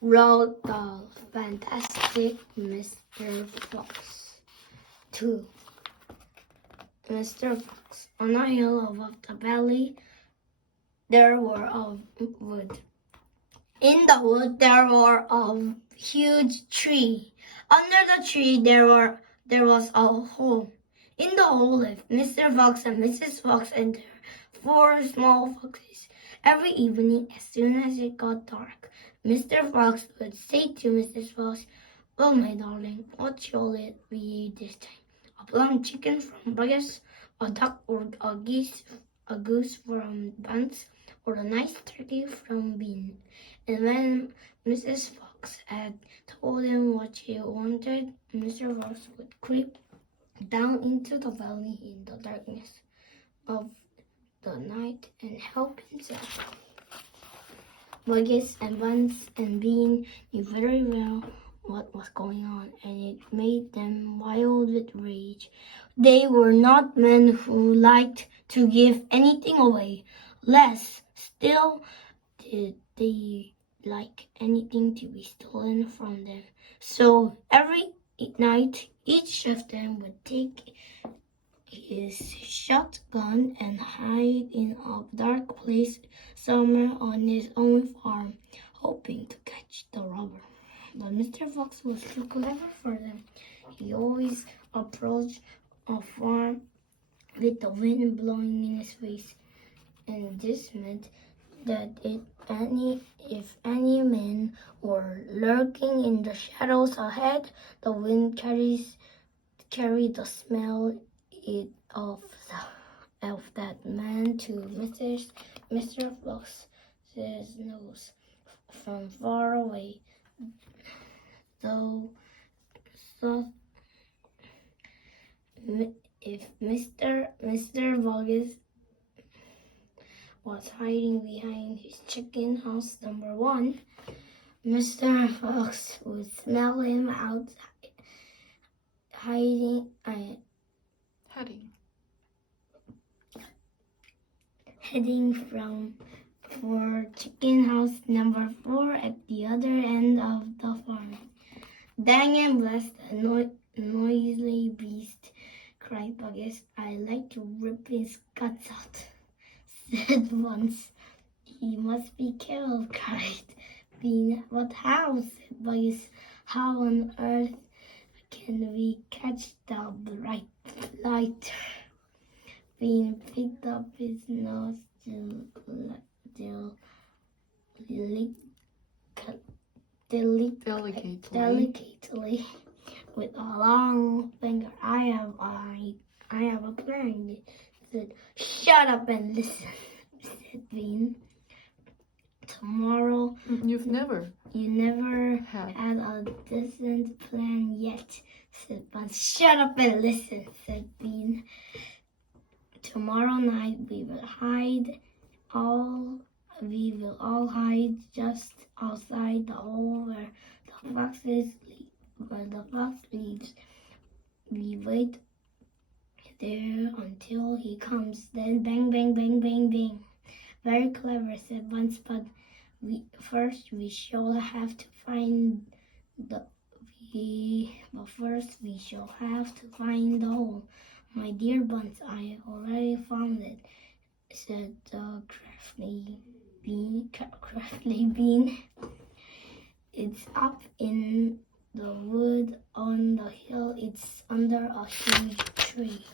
wrote the fantastic Mr. Fox. 2. Mr. Fox. On a hill above the valley, there were a wood. In the wood, there were a huge tree. Under the tree, there was a hole. In the hole lived Mr. Fox and Mrs. Fox and their 4 small foxes. Every evening, as soon as it got dark, Mr. Fox would say to Mrs. Fox, "Well, my darling, what shall it be this time? A plum chicken from Burgess, a duck or a goose from Buns, or a nice turkey from Bean?" And when Mrs. Fox had told him what she wanted, Mr. Fox would creep down into the valley in the darkness of the night and help himself. Buggis and Buns and Bean knew very well what was going on, and it made them wild with rage. They were not men who liked to give anything away. Less still did they like anything to be stolen from them. So every night, each of them would take his shotgun and hide in a dark place somewhere on his own farm, hoping to catch the robber. But Mr. Fox was too clever for them. He always approached a farm with the wind blowing in his face, and this meant that if any men were lurking in the shadows ahead, the wind carried the smell of that man to Mr. Fox's nose from far away. So if Mr. Fox was hiding behind his chicken house number 1, Mr. Fox would smell him out heading for chicken house number 4 at the other end of the farm. "Dang and bless the noisy beast," cried Buggis. "I'd like to rip his guts out," said Buns. "He must be killed," cried Bean. "But how?" said Buggis. "How on earth can we catch the bright light?" Bean picked up his nose delicately with a long finger. "I have a plan," he said. "Shut up and listen," said Bean. "Tomorrow..." You never had a decent plan yet," said Buns. "Shut up and listen," said Bean. "Tomorrow night we will all hide just outside the hole where the fox lives. We wait there until he comes. Then bang, bang, bang, bang, bang." "Very clever," said Buns, "but first we shall have to find the hole." "My dear Buns, I already found it," said the crafty Bean. "It's up in the wood on the hill. It's under a huge tree."